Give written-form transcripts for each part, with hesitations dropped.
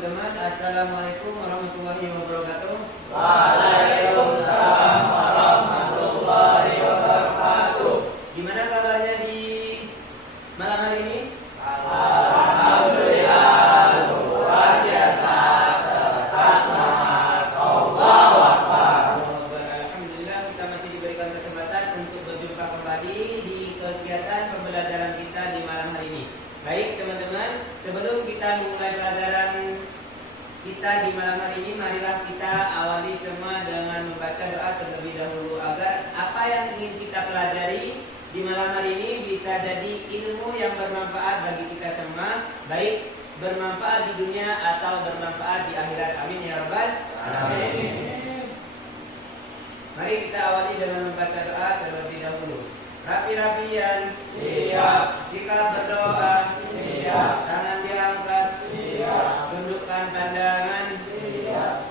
teman-teman. Assalamualaikum warahmatullahi wabarakatuh. Waalaikumsalam warahmatullahi wabarakatuh. Gimana kabarnya di malam hari ini? Alhamdulillah, luar biasa. Atas nama Allahu Akbar. Alhamdulillah, kita masih diberikan kesempatan untuk berjumpa kembali di kegiatan pembelajaran kita di malam hari ini. Baik teman-teman, sebelum kita memulai pelajaran kita di malam hari ini, marilah kita awali semua dengan membaca doa terlebih dahulu agar apa yang ingin kita pelajari di malam hari ini bisa jadi ilmu yang bermanfaat bagi kita semua, baik bermanfaat di dunia atau bermanfaat di akhirat. Amin ya rabbal alamin. Mari kita awali dengan membaca doa terlebih dahulu. Rapi-rapian, Siap. sikap berdoa, Siap. tangan diangkat, Siap. tundukkan pandangan, Siap.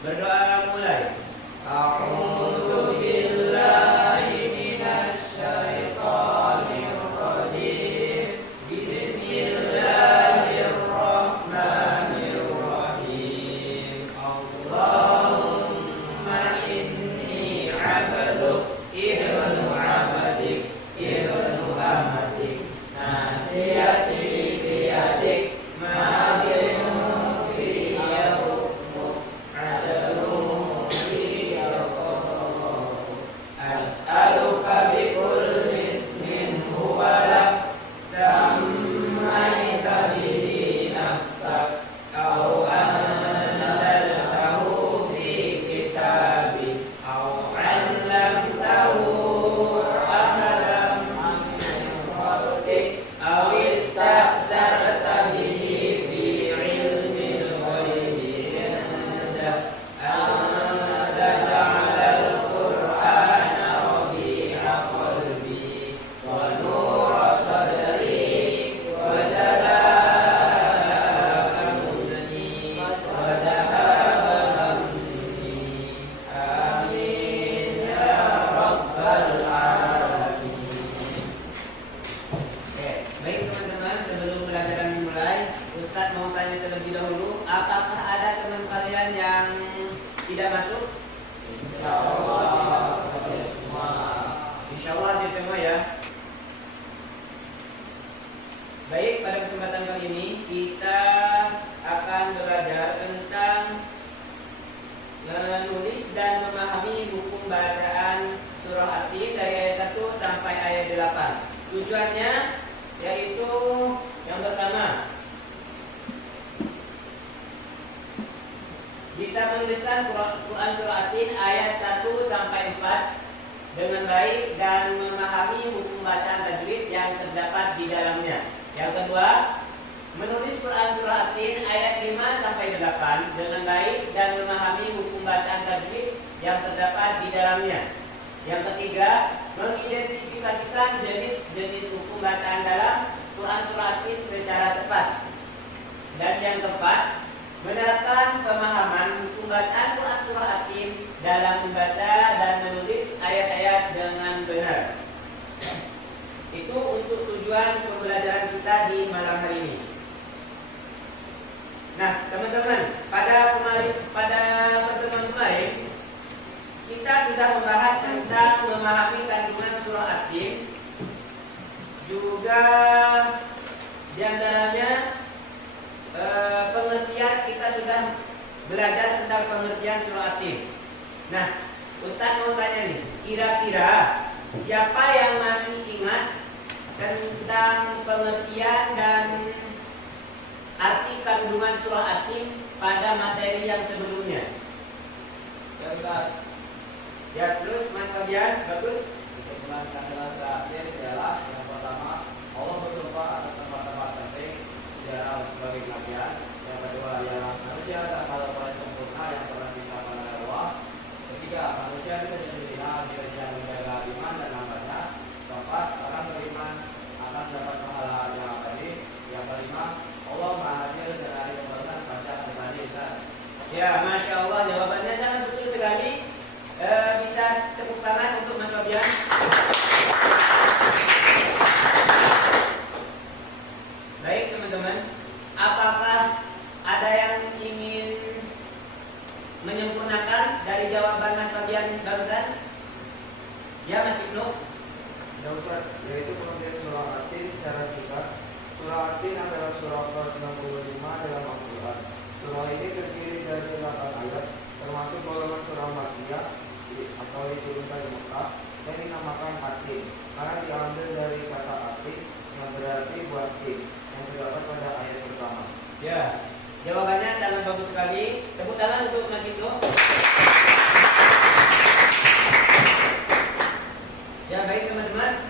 berdoa mulai. A'udzu billahi minasy syaithanir rajim. Bismillahirrahmanirrahim. Allahumma inni 'abduk ibnu 'abdik ibnu amatik nasiyati biyadik ma'adinu fiyya hukmuk adalun fiyya qadar as'aluka bikulli ismin huwa lak sammaita bihi nafsak aw anzaltahu fi kitabik aw 'allamtahu ahadan min khalqik aw ista'sarta bihi fi 'ilmil ghaibi indak an taj'alal qur'ana rabi'a qalbi wa nura sadri wa jalaa huzni wa dhahaba hammi. Amin ya rabbal alamin. Oke, baik teman-teman, sebelum pelajaran dimulai, Ustadz mau tanya terlebih dahulu, apakah ada teman kalian yang tidak masuk? Insyaallah semua. Insya Allah hadir semua ya. Baik, pada kesempatan kali ini kita akan belajar tentang menulis dan memahami hukum bacaan surah At-Tin dari ayat 1 sampai ayat 8. Tujuannya yaitu yang pertama, bisa menuliskan Quran surah At-Tin ayat 1 sampai 4 dengan baik dan memahami hukum bacaan tajwid yang terdapat di dalamnya. Yang kedua, menulis Quran surah At-Tin ayat 5 sampai 8 dengan baik dan memahami hukum bacaan tajwid yang terdapat di dalamnya. Yang ketiga, mengidentifikasikan jenis-jenis hukum bacaan dalam Quran surah At-Tin secara tepat. Dan yang keempat, menerapkan pemahaman hukum bacaan Quran surah At-Tin dalam membaca dan menulis ayat-ayat dengan benar. Itu untuk tujuan pembelajaran kita di malam hari ini. Nah, teman-teman, pada pertemuan kemarin kita sudah membahas tentang memahami kandungan surah At-Tin. Juga di antaranya pengertian, kita sudah belajar tentang pengertian surah At-Tin. Nah, Ustadz mau tanya nih, kira-kira siapa yang masih ingat tentang pengertian dan arti kandungan surah At-Tin pada materi yang sebelumnya? Ya, terus Mas Fabian, bagus. Kesimpulan kandungan surah At-Tin adalah yang pertama, Allah bersumpah atas tempat-tempat penting sejarah sebagai kenabian. Yang kedua ialah manusia dan makhluk paling sempurna yang pernah diciptakan oleh Allah. Ketiga, manusia bisa jadi final jika dia menjaga iman dan amalnya. Keempat, orang beriman akan mendapat pahala yang abadi. Yang kelima, Allah Maha Hadir dan hari pembalasan bacaan pribadi. Ya, Masya Allah, jawabannya sangat betul sekali. Bisa tepuk tangan untuk Mas Fabian. sekali. Tepuk tangan untuk Mas Ito. Ya baik teman-teman,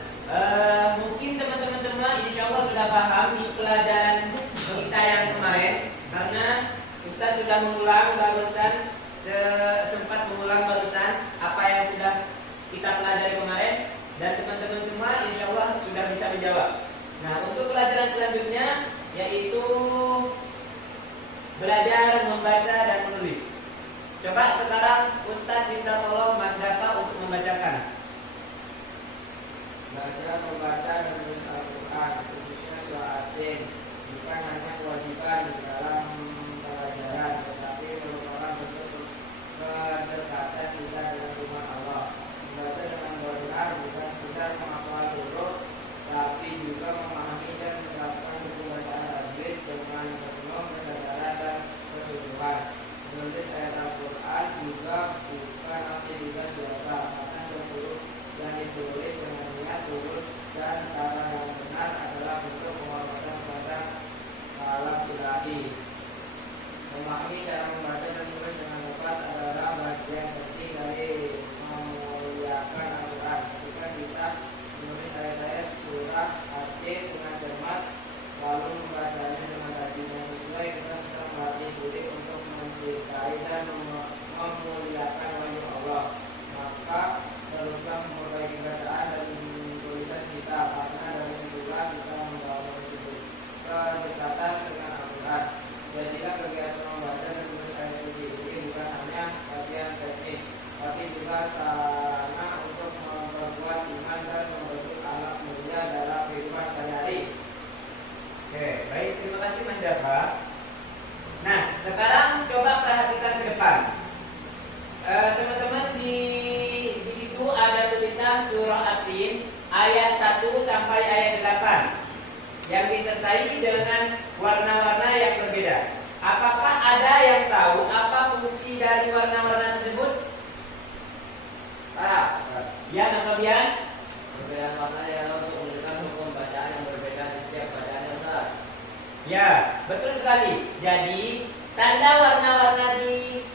mungkin teman-teman semua insya Allah sudah paham di pelajaran kita yang kemarin, karena Ustaz sudah mengulang barusan, sempat mengulang barusan apa yang sudah kita pelajari kemarin, dan teman-teman semua insya Allah sudah bisa menjawab. Nah, untuk pelajaran selanjutnya yaitu belajar membaca dan menulis. Coba sekarang Ustaz minta tolong Mas Dafa untuk membacakan. Belajar membaca dan menulis Al-Quran, khususnya surah At-Tin, bukan hanya kewajiban dalam pelajaran, tetapi merupakan bentuk kedekatan kita dengan Tuhan Allah. Membaca dengan benar bukan sekedar menghafal huruf, tapi juga memahami dan menerapkan hukum bacaan tajwid dengan penuh kesadaran dan kesungguhan. Menulis ayat Al-Quran juga bukan aktivitas biasa, karena seluruh yang ditulis dengan niat lurus dan cara yang benar adalah bentuk penghormatan kepada kalam ilahi. Memahami cara membaca dan menulis dengan tepat adalah bagian penting dari memuliakan Al-Quran. Ketika kita menulis ayat-ayat surah At-Tin dengan cermat, lalu membacanya dengan tajwid yang sesuai, kita sedang melatih diri untuk mencintai dan memuliakan wajah Allah. Maka teruslah memperbaiki bacaan dan tulisan kita, karena dari situlah kita membawa kedekatan dengan Al-Quran. Jadilah kegiatan membaca dan menulis ayat suci ini bukan hanya latihan teknis, tapi juga sarana untuk memperkuat iman dan membentuk akhlak mulia dalam kehidupan sehari-hari. Oke, baik, terima kasih Mas Dafa. Nah, sekarang coba perhatikan ke depan. Teman-teman di situ ada tulisan surah At-Tin ayat 1 sampai ayat 8 yang disertai dengan warna-warna yang berbeda. Apakah ada yang tahu apa fungsi dari warna-warna tersebut? Ya, Mas Fabian? Perbedaan warna ialah untuk menunjukkan hukum bacaan yang berbeda di setiap bacaan yang benar. Ya, betul sekali. Jadi, tanda warna-warna di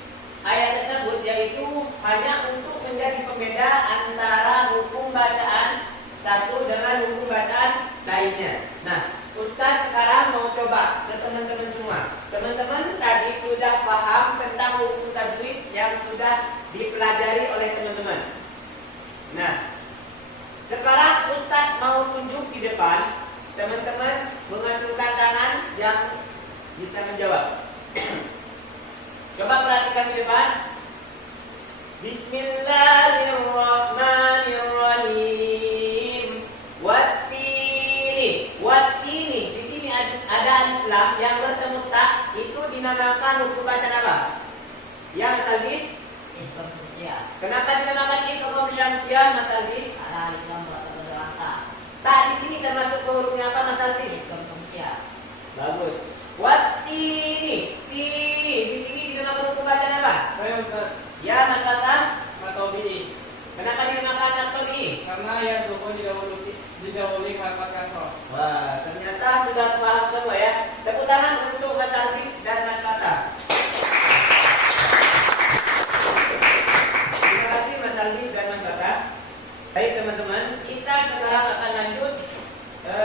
ayat tersebut yaitu hanya untuk menjadi pembeda antara hukum bacaan satu dengan hukum bacaan lainnya. Nah, Ustaz sekarang mau coba ke teman-teman semua. Teman-teman tadi sudah paham tentang hukum tajwid yang sudah dipelajari oleh teman-teman. Nah, sekarang Ustaz mau tunjuk di depan. Teman-teman mengacungkan tangan yang bisa menjawab. Coba perhatikan di depan. Bismillahirrahmanirrahim. Wattini. Wattini. Di sini ada alif lam yang bertemu ta, itu dinamakan hukum bacaan apa? Ya, Mas Aldis? Iqam Syamsiah. Kenapa dinamakan Iqam Syamsiah, Mas Aldis? Karena alif lam bertemu dengan ta. Ta di sini termasuk ke hurufnya apa, Mas Aldis? Iqam Syamsiah. Bagus. Wattini. Ti. Di sini dinamakan hukum bacaan apa? Saya Ustaz, Ya, Mas Fatah. atau bini, Kenapa dinamakan atau ini? karena yang sukun didahului kalimat kasroh. Wah, ternyata sudah paham semua ya. Tepuk tangan untuk Mas Aldis dan Mas Fatah. Terima kasih Mas Aldis dan Mas Fatah. Baik teman-teman, kita sekarang akan lanjut ke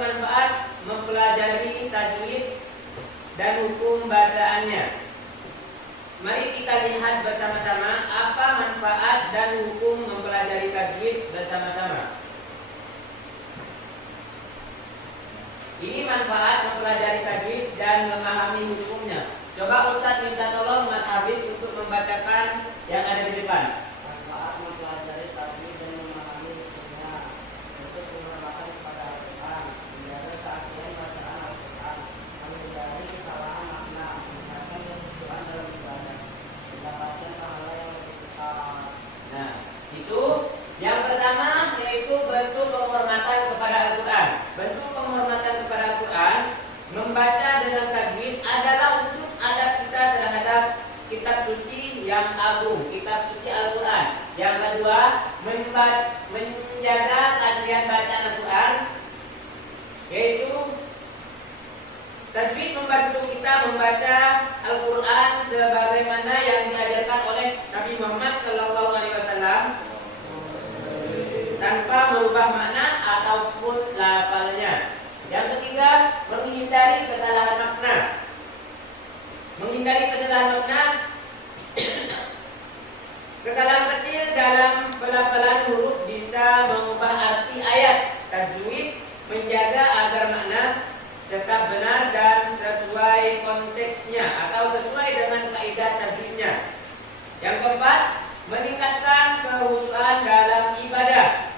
manfaat mempelajari tajwid dan hukum bacaannya. Mari kita lihat bersama-sama apa manfaat dan hukum mempelajari tajwid bersama-sama. Ini manfaat mempelajari tajwid dan memahami hukumnya. Coba Ustaz minta tolong Mas Habib untuk membacakan yang ada di depan. Manfaat mempelajari tajwid dan memahami hukumnya. Untuk penghormatan kepada Al-Quran, menjaga keaslian bacaan Al-Quran, menghindari kesalahan makna, meningkatkan kehusuan dalam ibadah, mendapatkan pahala yang lebih besar. Nah, itu yang pertama yaitu bentuk penghormatan kepada Al-Quran. Bentuk penghormatan kepada Al-Quran, membaca dengan tajwid adalah untuk adab kita terhadap kitab suci yang agung, kitab suci Al-Quran. Yang kedua, menjaga keaslian bacaan Al-Quran, yaitu Tajwid membantu kita membaca Al-Quran sebagaimana yang diajarkan oleh Nabi Muhammad SAW tanpa merubah makna ataupun lafalnya. Yang ketiga, menghindari kesalahan makna. Menghindari kesalahan makna, kesalahan kecil dalam pelafalan huruf bisa mengubah arti ayat. Tajwid menjaga agar makna tetap benar dan sesuai konteksnya atau sesuai dengan kaidah tajwidnya. Yang keempat, meningkatkan kehusuan dalam ibadah.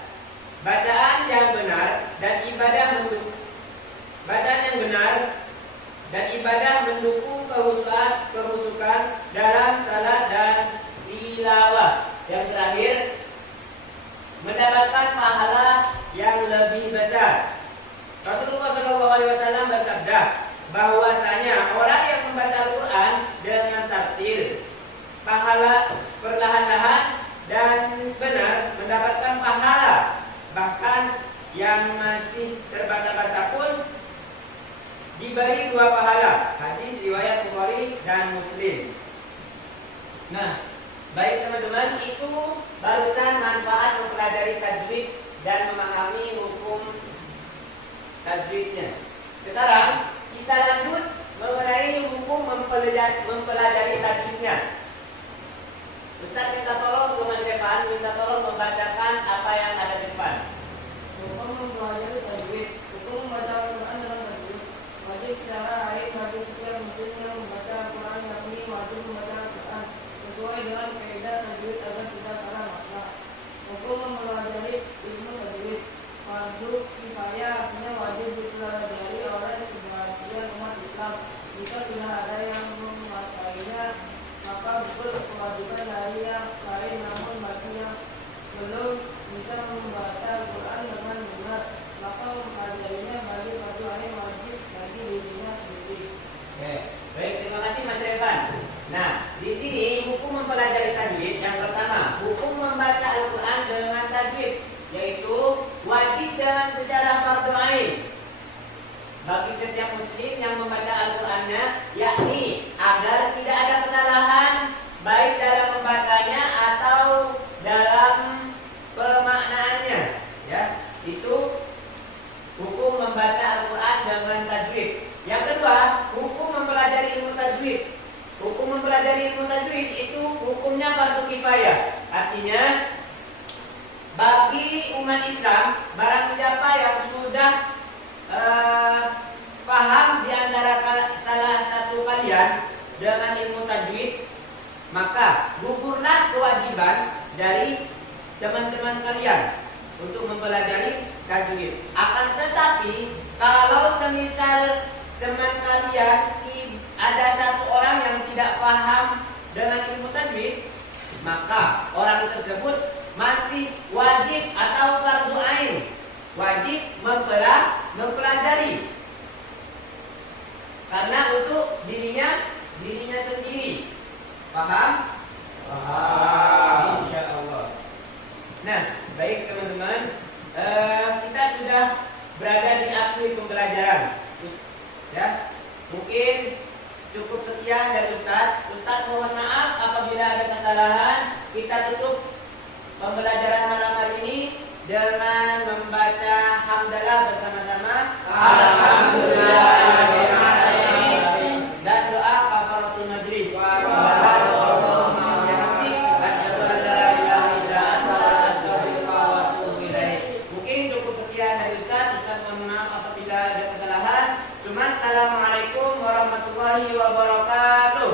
Bacaan yang benar dan ibadah mendukung kehusukan dalam salat dan tilawah. Yang terakhir, mendapatkan pahala yang lebih besar. Rasulullah SAW bersabda bahwasanya orang yang membaca Al-Quran dengan tartil, pahala perlahan-lahan dan benar mendapatkan pahala. Bahkan yang masih terbata-bata pun diberi 2 pahala. Hadis riwayat Bukhari dan Muslim. Nah, baik teman-teman, itu barusan manfaat mempelajari tajwid dan memahami hukum tajwidnya. Sekarang kita lanjut mengenai hukum mempelajari tajwidnya. Ustaz minta tolong ke Mas Depan, minta tolong membacakan apa yang ada di depan. Hukum mempelajari tajwid. Hukum membaca Al-Quran dalam tajwid. Wajib secara ain bagi setiap muslim yang membaca Al-Quran, yakni wajib membaca Al-Quran sesuai dengan kaidah tajwid agar tidak salah makna. Hukum mempelajari ilmu tajwid. Fardu kifayah, artinya wajib dipelajari oleh sebagian umat Islam. Jika sudah ada yang menguasainya, maka betul kewajiban dari yang lain. Namun bagi yang belum bisa membaca Al-Quran dengan benar, maka mempelajarinya bagi fardu ain wajib bagi dirinya sendiri. Baik, terima kasih Mas Revan. Nah, di sini hukum mempelajari tajwid yang pertama, hukum membaca Al-Quran dengan tajwid, yaitu wajib dengan sejarah fardu ain bagi setiap muslim yang membaca Al-Qurannya, yakni agar tidak ada kesalahan baik dalam membacanya atau dalam pemaknaannya. Ya, itu hukum membaca Al-Quran dengan tajwid. Yang kedua, hukum mempelajari ilmu tajwid. Hukum mempelajari ilmu tajwid itu hukumnya fardu kifayah. Artinya bagi umat Islam, barang siapa yang sudah paham di antara salah satu kalian dengan ilmu tajwid, maka gugurlah kewajiban dari teman-teman kalian untuk mempelajari tajwid. Akan tetapi, kalau semisal teman kalian ada satu orang yang tidak paham dengan ilmu tajwid, maka orang tersebut masih wajib atau fardu ain, wajib mempelajari karena untuk dirinya sendiri. Paham? Paham. Insya Allah. Nah, baik teman-teman, kita sudah berada di akhir pembelajaran. Ya, mungkin cukup sekian dari Ustaz. Ustaz mohon maaf apabila ada kesalahan. Kita tutup pembelajaran malam hari ini dengan membaca hamdalah bersama-sama. Alhamdulillah. Dan doa kafaratul majlis. Mungkin cukup sekian dari Ustaz. Ustaz mohon maaf apabila ada kesalahan. Assalamualaikum warahmatullahi wabarakatuh.